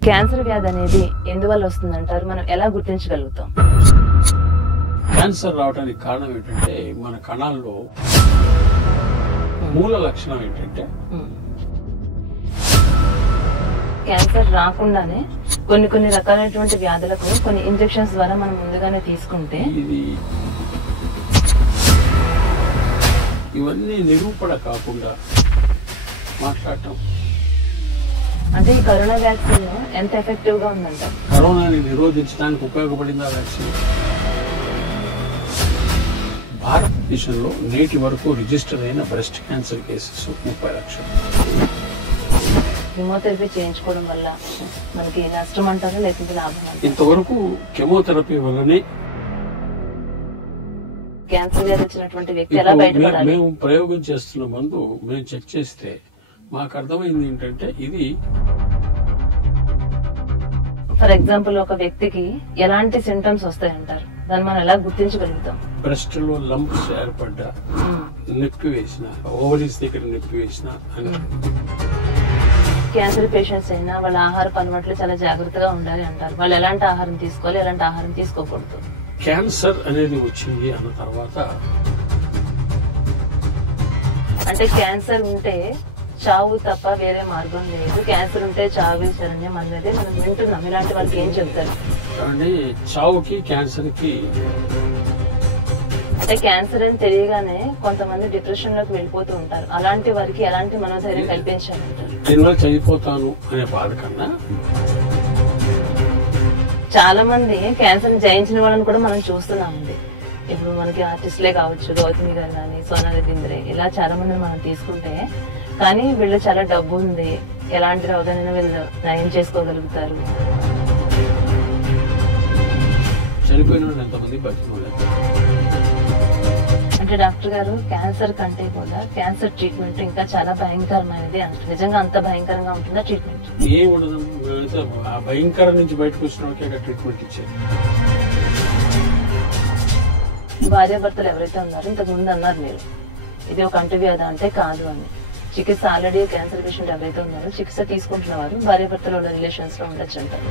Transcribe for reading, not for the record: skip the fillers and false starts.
Cancer వ్యాధి అనేది ఎందువల్ల వస్తుందంటారు? మనం ఎలా గుర్తించగలుగుతాం? క్యాన్సర్ రావడానికి కారణం ఏంటంటే మన కణాల్లో మూల లక్షణం ఏంటంటే క్యాన్సర్ రాకుండానే కొన్ని రకాలైనటువంటి వ్యాధులకు కొన్ని ఇంజెక్షన్స్ ద్వారా మనం ముందుగానే తీసుకుంటే ఇవన్నీ నిరూపణ కాకుండా మాట్లాడటం. అంటే ఈ కరోనా వ్యాక్సిన్ ఎంత ఎఫెక్టివ్ గా ఉందంట? కరోనాని నిరోధించడానికి ఉపయోగపడిందా వ్యాక్సిన్? భారతదేశంలో నేటి వరకు రిజిస్టర్ అయిన బ్రెస్ట్ క్యాన్సర్ కేసెస్ 30 లక్షలు. కెమోథెరపీ చేయించుకోవడం వల్ల మనకి నష్టం అంటారా లేకపోతే లాభం అంటారా? ఇంతవరకు కెమోథెరపీ వల్లనే క్యాన్సర్ వ్యాధి వచ్చినటువంటి వ్యక్తి ఎలా బయటపడాలి? మేము ప్రయోగం చేస్తున్న మందు మేము చెక్ చేస్తే మాకు అర్థమైంది ఏంటంటే ఇది ఫర్ ఎగ్జాంపుల్ ఒక వ్యక్తికి ఎలాంటి సింటమ్స్ వస్తాయంటారు? దాన్ని మనం ఎలా గుర్తించగలుగుతాం? బ్రెస్ట్ లో లంప్స్ ఏర్పడ్డా, నొప్పి వేసిన, ఓవరీస్ దగ్గర నొప్పి వేసిన అని. క్యాన్సర్ పేషెంట్స్ అయినా వాళ్ళ ఆహారపు అలవాట్లు చాలా జాగ్రత్తగా ఉండాలి అంటారు. వాళ్ళు ఎలాంటి ఆహారం తీసుకోవాలి, ఎలాంటి ఆహారం తీసుకోకూడదు? క్యాన్సర్ అనేది వచ్చింది అన్న తర్వాత అంటే క్యాన్సర్ ఉంటే చావు తప్ప వేరే మార్గం లేదు, క్యాన్సర్ ఉంటే చావు శరణ్యం అనేది మనం వింటున్నాం. ఇలాంటి వాళ్ళకి ఏం చెప్తారు? అంటే చావుకి క్యాన్సర్ కి అంటే క్యాన్సర్ అని తెలియగానే కొంతమంది డిప్రెషన్ లోకి వెళ్ళిపోతూ ఉంటారు. అలాంటి వారికి ఎలాంటి మనోధైర్యం కల్పించాలంటారు? దీనివల్ల చనిపోతాను అనే బాధ కన్నా చాలా మంది క్యాన్సర్ జయించిన వాళ్ళని కూడా మనం చూస్తున్నామండి. ఇప్పుడు మనకి ఆర్టిస్టులే కావచ్చు, గౌతమి గారు కానీ, సోనాలి బింద్రే, ఇలా చాలా మందిని మనం తీసుకుంటే కానీ వీళ్ళు చాలా డబ్బు ఉంది, ఎలాంటి రోగానైనా వీళ్ళు నయం చేసుకోగలుగుతారు. చనిపోయిన వాళ్ళు ఎంతమంది బతికోలేదు. అంటే డాక్టర్ గారు క్యాన్సర్ కంటే కూడా క్యాన్సర్ ట్రీట్మెంట్ ఇంకా చాలా భయంకరమైనది అంటారు. నిజంగా అంత భయంకరంగా ఉంటుందా ట్రీట్మెంట్? ఏం ఉండదు. ఆ భయంకరం నుంచి బయటకు వచ్చిన వాళ్ళకే ట్రీట్మెంట్ ఇచ్చేది. భార్యాభర్తలు ఎవరైతే ఉన్నారో ఇంతకు ముందు అన్నారు మీరు ఇది ఒక అంటువ్యాధి అంటే కాదు అని. చికిత్స ఆల్రెడీ క్యాన్సర్ పేషెంట్ ఎవరైతే ఉన్నారో చికిత్స తీసుకుంటున్న వారు భార్యాభర్తలు ఉన్న రిలేషన్స్ లో ఉండొచ్చు అంటారు.